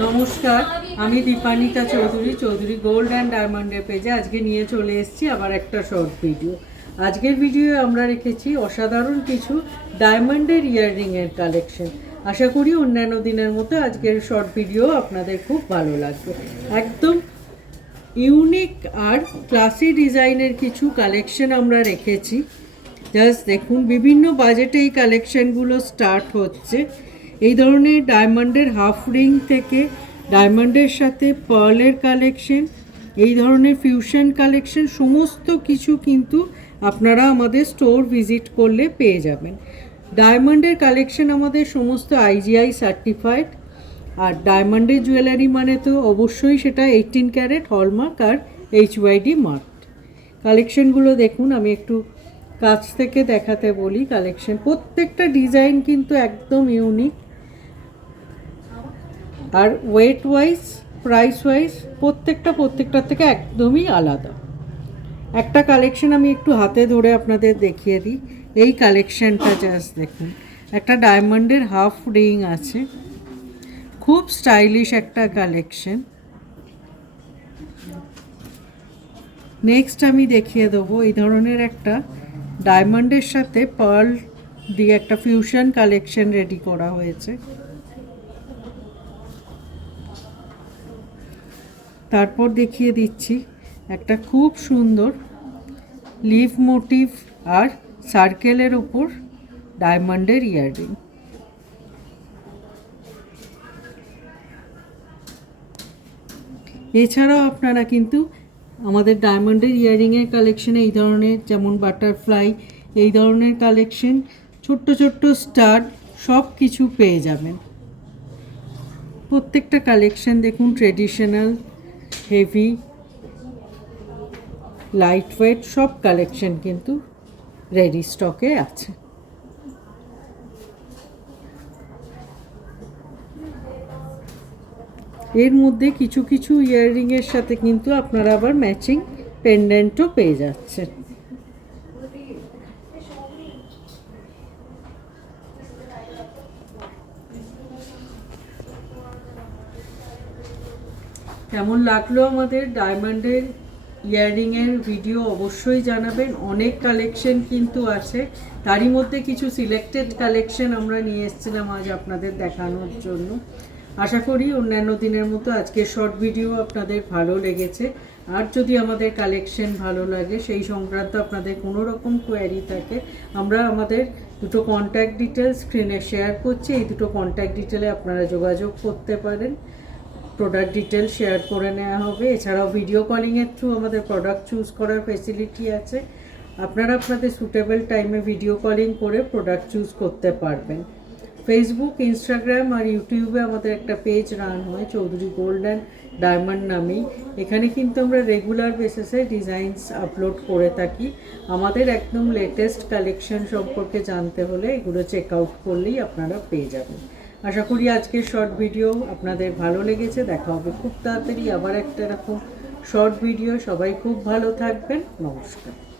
নমস্কার, আমি Dipanita Chowdhury gold and ডায়মন্ডের পেজে আজকে নিয়ে চলে এসেছি আবার একটা শর্ট ভিডিও। আজকের ভিডিওয়ে আমরা রেখেছি অসাধারণ কিছু ডায়মন্ডের ইয়াররিংয়ের কালেকশন। আশা করি অন্যান্য দিনের মতো আজকের শর্ট ভিডিও আপনাদের খুব ভালো লাগবে। একদম ইউনিক আর ক্লাসি ডিজাইনের কিছু কালেকশন আমরা রেখেছি। জাস্ট দেখুন, বিভিন্ন বাজেটে এই কালেকশানগুলো স্টার্ট হচ্ছে। এই ধরনের ডায়মন্ডের হাফ রিং থেকে ডায়মন্ডের সাথে পার্লের কালেকশন, এই ধরনের ফিউশন কালেকশন সমস্ত কিছু কিন্তু আপনারা আমাদের স্টোর ভিজিট করলে পেয়ে যাবেন। ডায়মন্ডের কালেকশন আমাদের সমস্ত IGI সার্টিফাইড, আর ডায়মন্ডের জুয়েলারি মানে তো অবশ্যই সেটা 18 ক্যারেট হলমার্ক আর HYD মার্ক। কালেকশনগুলো দেখুন, আমি একটু কাছ থেকে দেখাতে বলি। কালেকশন প্রত্যেকটা ডিজাইন কিন্তু একদম ইউনিক, আর ওয়েট ওয়াইজ প্রাইস ওয়াইজ প্রত্যেকটার থেকে একদমই আলাদা। একটা কালেকশন আমি একটু হাতে ধরে আপনাদের দেখিয়ে দিই। এই কালেকশনটা জাস্ট দেখুন, একটা ডায়মন্ডের হাফ রিং আছে, খুব স্টাইলিশ একটা কালেকশন। নেক্সট আমি দেখিয়ে দেবো এই ধরনের একটা ডায়মন্ডের সাথে পার্ল দিয়ে একটা ফিউশন কালেকশন রেডি করা হয়েছে। তারপর দেখিয়ে দিচ্ছি একটা খুব সুন্দর লিফ মোটিভ আর সার্কেলের ওপর ডায়মন্ডের ইয়াররিং। এছাড়াও আপনারা কিন্তু আমাদের ডায়মন্ডের ইয়াররিংয়ের কালেকশনে এই ধরনের, যেমন বাটারফ্লাই, এই ধরনের কালেকশন, ছোট্ট ছোট্ট স্টার সব কিছু পেয়ে যাবেন। প্রত্যেকটা কালেকশন দেখুন, ট্রেডিশনাল, হেভি, লাইট ওয়েট সব কালেকশন কিন্তু রেডি স্টকে আছে। এর মধ্যে কিছু কিছু ইয়াররিংয়ের সাথে কিন্তু আপনারা আবার ম্যাচিং পেন্ডেন্টও পেয়ে যাচ্ছেন। কেমন লাগলো আমাদের ডায়মন্ডের ইয়াররিংয়ের ভিডিও অবশ্যই জানাবেন। অনেক কালেকশন কিন্তু আছে, তারই মধ্যে কিছু সিলেক্টেড কালেকশন আমরা নিয়ে এসেছিলাম আজ আপনাদের দেখানোর জন্য। আশা করি অন্যান্য দিনের মতো আজকের শর্ট ভিডিও আপনাদের ভালো লেগেছে। আর যদি আমাদের কালেকশন ভালো লাগে, সেই সংক্রান্ত আপনাদের কোনো রকম কোয়ারি থাকে, আমরা আমাদের দুটো কন্ট্যাক্ট ডিটেলস স্ক্রিনে শেয়ার করছি। এই দুটো কন্ট্যাক্ট ডিটেলে আপনারা যোগাযোগ করতে পারেন, প্রোডাক্ট ডিটেল শেয়ার করে নেওয়া হবে। এছাড়াও ভিডিও কলিংয়ের থ্রু আমাদের প্রোডাক্ট চুজ করার ফেসিলিটি আছে। আপনারা আপনাদের সুটেবল টাইমে ভিডিও কলিং করে প্রোডাক্ট চুজ করতে পারবেন। ফেসবুক, ইনস্টাগ্রাম আর ইউটিউবে আমাদের একটা পেজ রান হয় চৌধুরী গোল্ড অ্যান্ড ডায়মন্ড নামেই। এখানে কিন্তু আমরা রেগুলার বেসিসে ডিজাইনস আপলোড করে থাকি। আমাদের একদম লেটেস্ট কালেকশন সম্পর্কে জানতে হলে এগুলো চেক আউট করলেই আপনারা পেয়ে যাবেন। আশা করি আজকের শর্ট ভিডিও আপনাদের ভালো লেগেছে। দেখা হবে খুব তাড়াতাড়ি আবার একটা এরকম শর্ট ভিডিও। সবাই খুব ভালো থাকবেন। নমস্কার।